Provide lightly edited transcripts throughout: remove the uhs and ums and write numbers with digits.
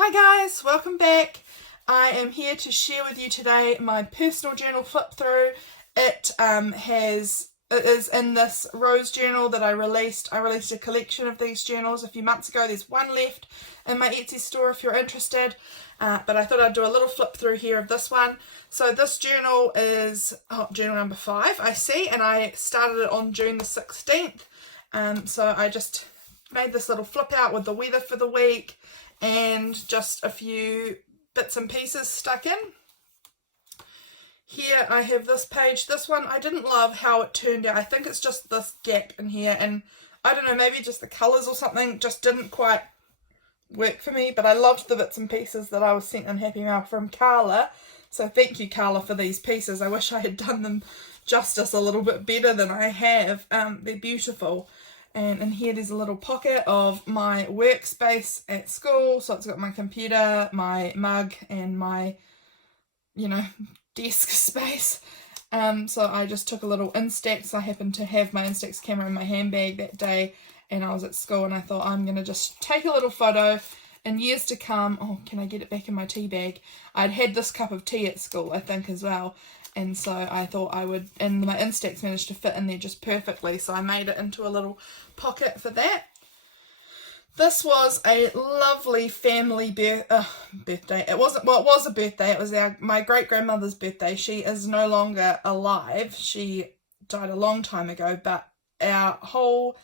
Hi guys, welcome back. I am here to share with you today my personal journal flip through. It is in this rose journal that I released. I released a collection of these journals a few months ago. There's one left in my Etsy store if you're interested. But I thought I'd do a little flip through here of this one. So this journal is journal number 5, I see, and I started it on June the 16th. So I just made this little flip out with the weather for the week and just a few bits and pieces stuck in. Here I have this page. This one, I didn't love how it turned out. I think it's just this gap in here, and I don't know, maybe just the colours or something just didn't quite work for me, but I loved the bits and pieces that I was sent in Happy Mail from Carla. So thank you, Carla, for these pieces. I wish I had done them justice a little bit better than I have. They're beautiful. And in here there's a little pocket of my workspace at school. So it's got my computer, my mug, and my, desk space. So I just took a little Instax. I happened to have my Instax camera in my handbag that day, and I was at school, and I thought I'm going to just take a little photo. In years to come, oh, can I get it back in my tea bag? I'd had this cup of tea at school, I think, as well. And so I thought I would, and my Instax managed to fit in there just perfectly, so I made it into a little pocket for that. This was a lovely family birthday. It wasn't, well, it was a birthday. It was my great-grandmother's birthday. She is no longer alive. She died a long time ago, but our whole,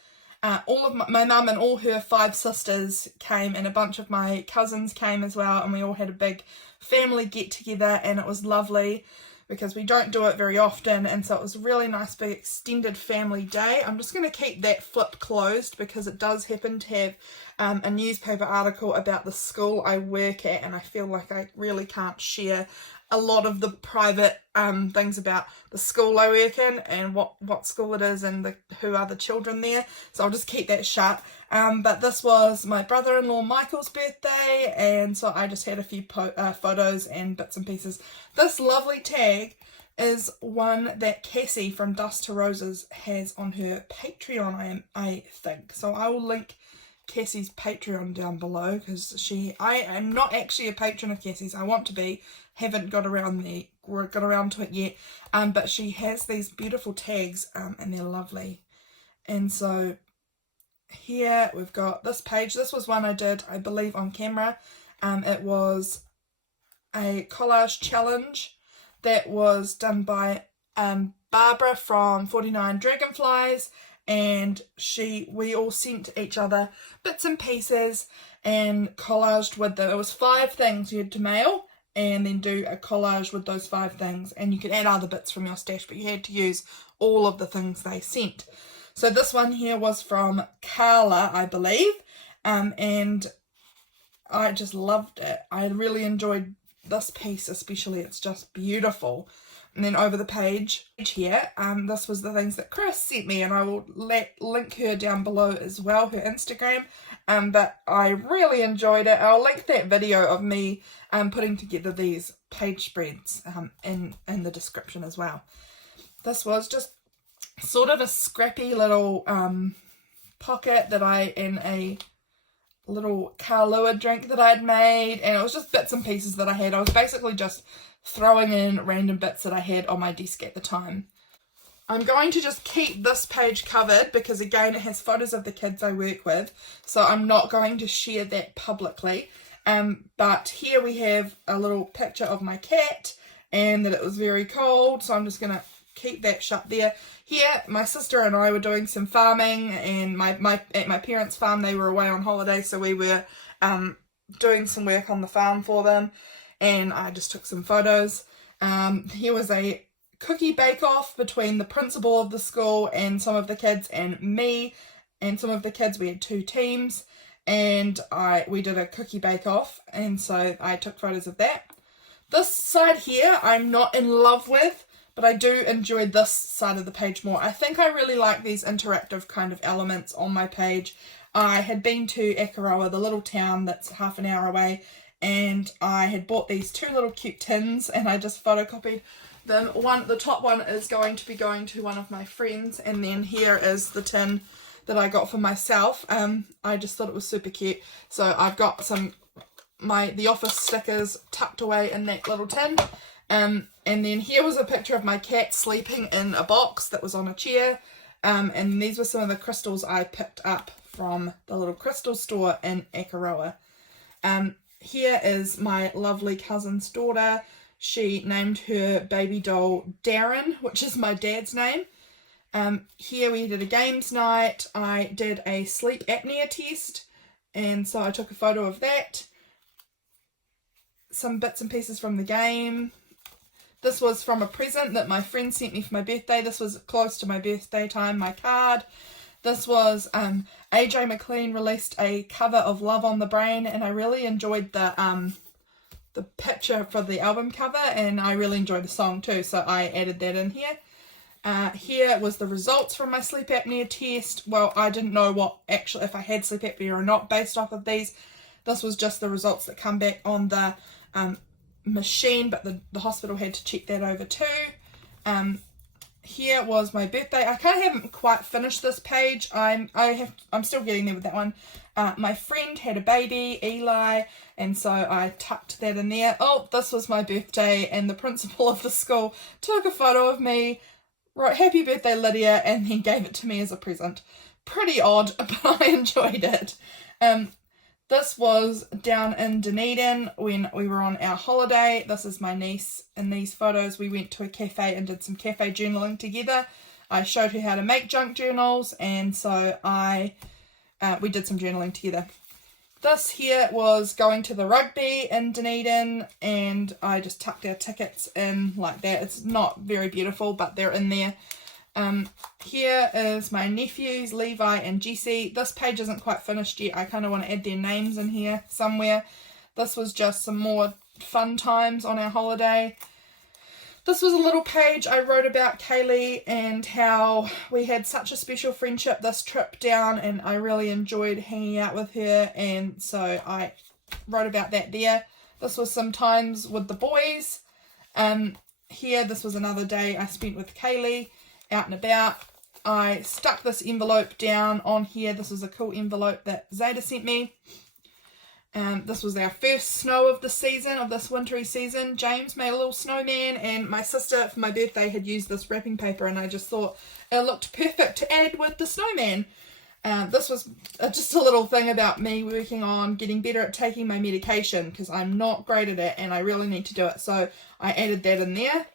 all of my mum and all her 5 sisters came, and a bunch of my cousins came as well, and we all had a big family get-together, and it was lovely, because we don't do it very often, and so it was a really nice big extended family day. I'm just going to keep that flip closed because it does happen to have a newspaper article about the school I work at, and I feel like I really can't share a lot of the private things about the school I work in and what school it is and who are the children there, so I'll just keep that shut. But this was my brother-in-law Michael's birthday, and so I just had a few photos and bits and pieces. This lovely tag is one that Cassie from Dust to Roses has on her Patreon, I think. So I will link Cassie's Patreon down below, because I am not actually a patron of Cassie's. I want to be, haven't got around to it yet, but she has these beautiful tags, and they're lovely. And so here we've got this page. This was one I did, I believe, on camera. It was a collage challenge that was done by Barbara from 49 Dragonflies, and we all sent each other bits and pieces and collaged with them. It was 5 things you had to mail and then do a collage with those 5 things, and you could add other bits from your stash, but you had to use all of the things they sent. So this one here was from Carla, I believe, and I just loved it. I really enjoyed this piece especially. It's just beautiful. And then over the page here, this was the things that Kris sent me, and I will link her down below as well, her Instagram. But I really enjoyed it. I'll link that video of me putting together these page spreads in the description as well. This was just sort of a scrappy little pocket that in a little Kahlua drink that I'd made, and it was just bits and pieces that I had. I was basically just throwing in random bits that I had on my desk at the time. I'm going to just keep this page covered because, again, it has photos of the kids I work with, so I'm not going to share that publicly. But here we have a little picture of my cat, and that it was very cold, so I'm just going to keep that shut there. Here, my sister and I were doing some farming, and at my parents' farm, they were away on holiday, so we were doing some work on the farm for them, and I just took some photos. Here was a cookie bake-off between the principal of the school and some of the kids and me and some of the kids. We had 2 teams, and we did a cookie bake-off, and so I took photos of that. This side here I'm not in love with, but I do enjoy this side of the page more. I think I really like these interactive kind of elements on my page. I had been to Akaroa, the little town that's half an hour away, and I had bought these 2 little cute tins, and I just photocopied them. The top one is going to be going to one of my friends, and then here is the tin that I got for myself. I just thought it was super cute. So I've got some the office stickers tucked away in that little tin. And then here was a picture of my cat sleeping in a box that was on a chair. And these were some of the crystals I picked up from the little crystal store in Akaroa. Here is my lovely cousin's daughter. She named her baby doll Darren, which is my dad's name. Here we did a games night. I did a sleep apnea test, and so I took a photo of that. Some bits and pieces from the game. This was from a present that my friend sent me for my birthday. This was close to my birthday time, my card. This was AJ McLean released a cover of Love on the Brain, and I really enjoyed the picture for the album cover, and I really enjoyed the song too, so I added that in here. Here was the results from my sleep apnea test. Well, I didn't know if I had sleep apnea or not based off of these. This was just the results that come back on the machine, but the hospital had to check that over too. Here was my birthday. I kind of haven't quite finished this page. I'm still getting there with that one. My friend had a baby, Eli, and so I tucked that in there. Oh, this was my birthday, and the principal of the school took a photo of me, wrote "Happy Birthday, Lydia," and then gave it to me as a present. Pretty odd, but I enjoyed it. This was down in Dunedin when we were on our holiday. This is my niece in these photos. We went to a cafe and did some cafe journaling together. I showed her how to make junk journals, and so we did some journaling together. This here was going to the rugby in Dunedin, and I just tucked our tickets in like that. It's not very beautiful, but they're in there. Here is my nephews, Levi and Jesse. This page isn't quite finished yet. I kind of want to add their names in here somewhere. This was just some more fun times on our holiday. This was a little page I wrote about Kaylee and how we had such a special friendship this trip down, and I really enjoyed hanging out with her, and so I wrote about that there. This was some times with the boys. Here, this was another day I spent with Kaylee out and about. I stuck this envelope down on here. This was a cool envelope that Zaida sent me. This was our first snow of the season, of this wintry season. James made a little snowman, and my sister for my birthday had used this wrapping paper, and I just thought it looked perfect to add with the snowman. This was just a little thing about me working on getting better at taking my medication, because I'm not great at it and I really need to do it, so I added that in there.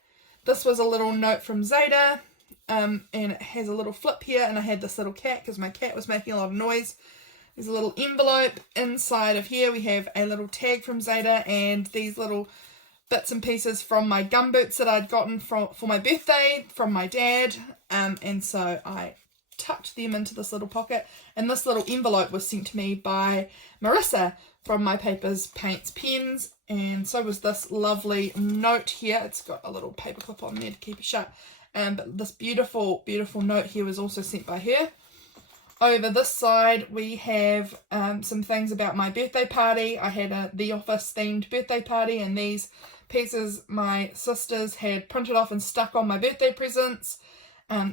This was a little note from Zaida. And it has a little flip here, and I had this little cat because my cat was making a lot of noise. There's a little envelope inside of here. We have a little tag from Zaida and these little bits and pieces from my gumboots that I'd gotten for my birthday from my dad. And so I tucked them into this little pocket, and this little envelope was sent to me by Marissa from My Papers, Paints, Pens, and so was this lovely note here. It's got a little paper clip on there to keep it shut. But this beautiful, beautiful note here was also sent by her. Over this side, we have some things about my birthday party. I had The Office themed birthday party, and these pieces my sisters had printed off and stuck on my birthday presents.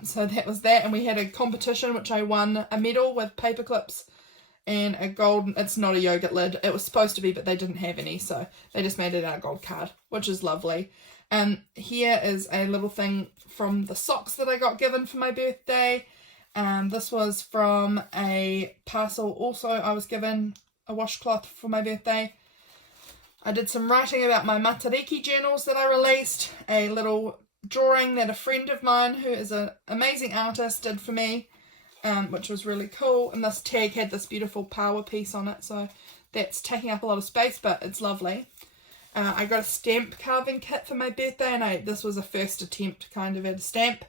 So that was that, and we had a competition which I won a medal with paper clips and a gold. It's not a yogurt lid. It was supposed to be, but they didn't have any, so they just made it out of gold card, which is lovely. Here is a little thing from the socks that I got given for my birthday. This was from a parcel also. I was given a washcloth for my birthday. I did some writing about my Matariki journals that I released. A little drawing that a friend of mine who is an amazing artist did for me, which was really cool. And this tag had this beautiful power piece on it, so that's taking up a lot of space, but it's lovely. I got a stamp carving kit for my birthday, and this was a first attempt kind of at a stamp.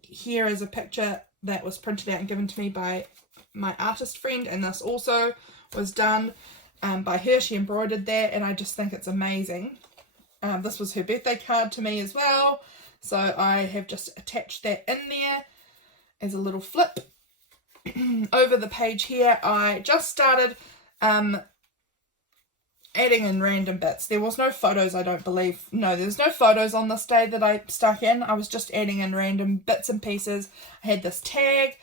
Here is a picture that was printed out and given to me by my artist friend, and this also was done by her. She embroidered that, and I just think it's amazing. This was her birthday card to me as well, so I have just attached that in there as a little flip. Over the page here, I just started adding in random bits. There was no photos, I don't believe. No, there's no photos on this day that I stuck in. I was just adding in random bits and pieces. I had this tag.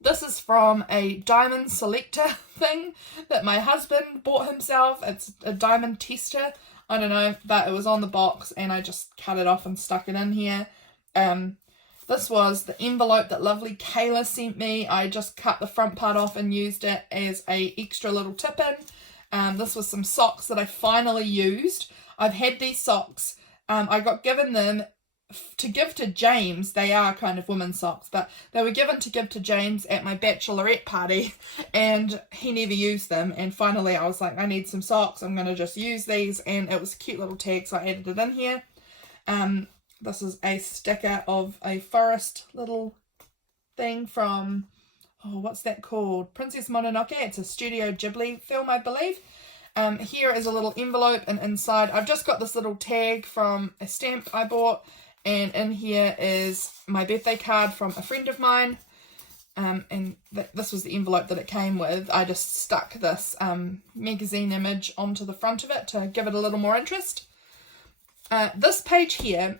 This is from a diamond selector thing that my husband bought himself. It's a diamond tester. I don't know, but it was on the box and I just cut it off and stuck it in here. This was the envelope that lovely Kayla sent me. I just cut the front part off and used it as a extra little tip-in. This was some socks that I finally used. I've had these socks. I got given them to give to James. They are kind of women's socks, but they were given to give to James at my bachelorette party, and he never used them. And finally I was like, I need some socks, I'm going to just use these, and it was a cute little tag, so I added it in here. This is a sticker of a forest little thing from, oh, what's that called? Princess Mononoke. It's a Studio Ghibli film, I believe. Here is a little envelope, and inside I've just got this little tag from a stamp I bought, and in here is my birthday card from a friend of mine. And this was the envelope that it came with. I just stuck this magazine image onto the front of it to give it a little more interest. This page here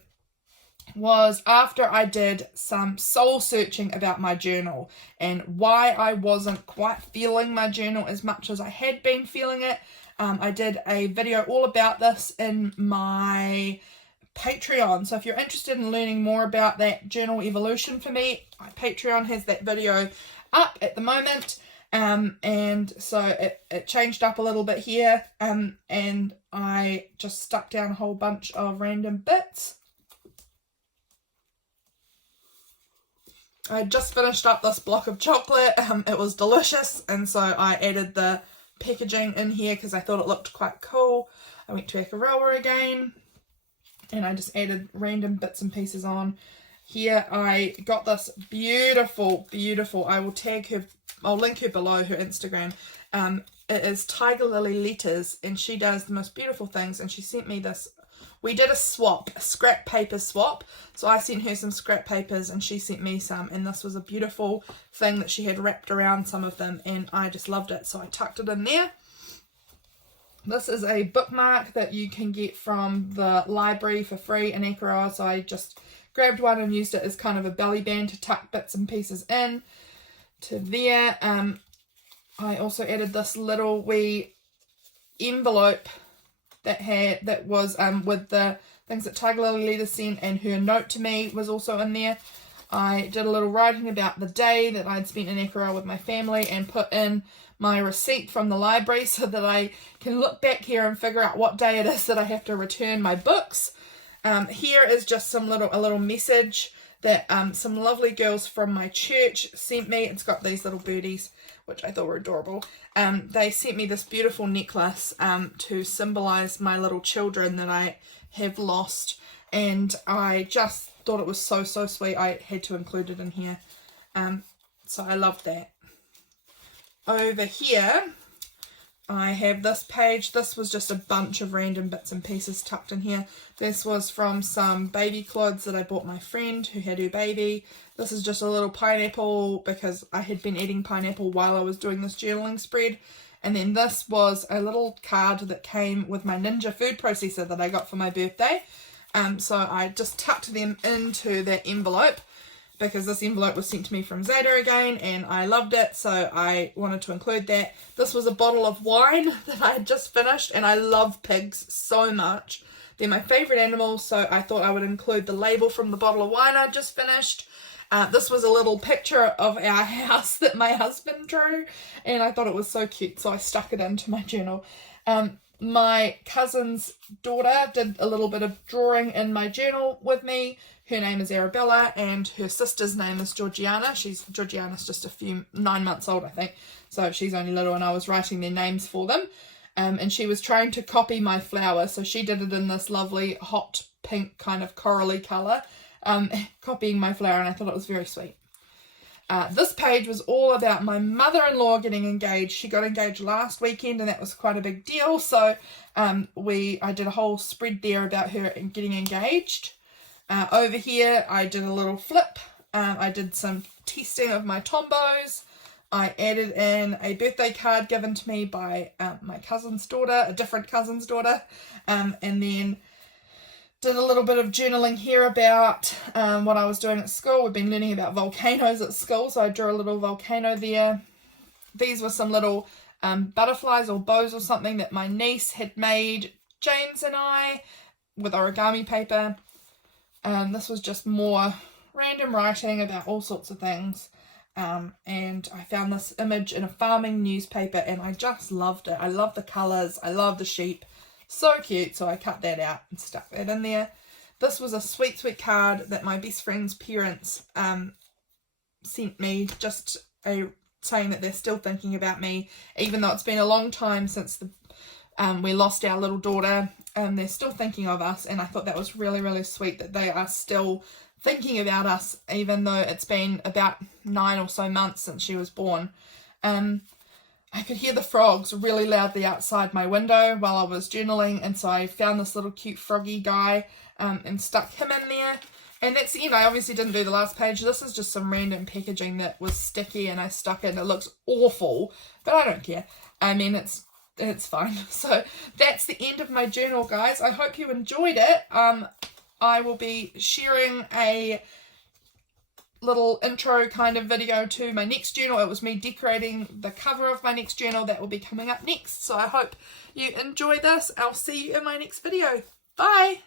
was after I did some soul searching about my journal and why I wasn't quite feeling my journal as much as I had been feeling it. I did a video all about this in my Patreon, so if you're interested in learning more about that journal evolution for me, my Patreon has that video up at the moment. And so it changed up a little bit here, and I just stuck down a whole bunch of random bits. I just finished up this block of chocolate. It was delicious, and so I added the packaging in here because I thought it looked quite cool. I went to Akaroa again, and I just added random bits and pieces on. Here I got this beautiful, I will tag her, I'll link her below, her Instagram. It is Tiger Lily Letters, and she does the most beautiful things, and she sent me this. We did a swap, a scrap paper swap. So I sent her some scrap papers and she sent me some, and this was a beautiful thing that she had wrapped around some of them, and I just loved it, so I tucked it in there. This is a bookmark that you can get from the library for free in Akaroa, so I just grabbed one and used it as kind of a belly band to tuck bits and pieces in to there. I also added this little wee envelope that was with the things that Tiger Lily Letters sent, and her note to me was also in there. I did a little writing about the day that I'd spent in Akaroa with my family and put in my receipt from the library so that I can look back here and figure out what day it is that I have to return my books. Here is just a little message that some lovely girls from my church sent me. It's got these little birdies, which I thought were adorable. They sent me this beautiful necklace to symbolise my little children that I have lost, and I just thought it was so sweet. I had to include it in here, so I loved that. Over here I have this page. This was just a bunch of random bits and pieces tucked in here. This was from some baby clothes that I bought my friend who had her baby. This is just a little pineapple because I had been eating pineapple while I was doing this journaling spread. And then this was a little card that came with my Ninja food processor that I got for my birthday. So I just tucked them into that envelope because this envelope was sent to me from Zaida again, and I loved it, so I wanted to include that. This was a bottle of wine that I had just finished, and I love pigs so much. They're my favourite animals, so I thought I would include the label from the bottle of wine I just finished. This was a little picture of our house that my husband drew, and I thought it was so cute, so I stuck it into my journal. My cousin's daughter did a little bit of drawing in my journal with me. Her name is Arabella, and her sister's name is Georgiana. Georgiana's just 9 months old, I think, so she's only little, and I was writing their names for them. And she was trying to copy my flower, so she did it in this lovely hot pink kind of corally colour, copying my flower, and I thought it was very sweet. This page was all about my mother-in-law getting engaged. She got engaged last weekend, and that was quite a big deal, so I did a whole spread there about her getting engaged. Over here I did a little flip. I did some testing of my tombos. I added in a birthday card given to me by my cousin's daughter, a different cousin's daughter, and then Did a little bit of journaling here about what I was doing at school. We've been learning about volcanoes at school, so I drew a little volcano there. These were some little butterflies or bows or something that my niece had made James and I with origami paper. This was just more random writing about all sorts of things. And I found this image in a farming newspaper and I just loved it. I love the colours. I love the sheep. So cute. So I cut that out and stuck that in there. This was a sweet, sweet card that my best friend's parents sent me, just saying that they're still thinking about me, even though it's been a long time since we lost our little daughter. They're still thinking of us, and I thought that was really, really sweet that they are still thinking about us, even though it's been about 9 or so months since she was born. I could hear the frogs really loudly outside my window while I was journaling, and so I found this little cute froggy guy and stuck him in there. And that's the end. I obviously didn't do the last page. This is just some random packaging that was sticky and I stuck it. It looks awful, but I don't care. I mean, it's fine. So that's the end of my journal, guys. I hope you enjoyed it. I will be sharing a little intro kind of video to my next journal. It was me decorating the cover of my next journal that will be coming up next. So I hope you enjoy this. I'll see you in my next video. Bye!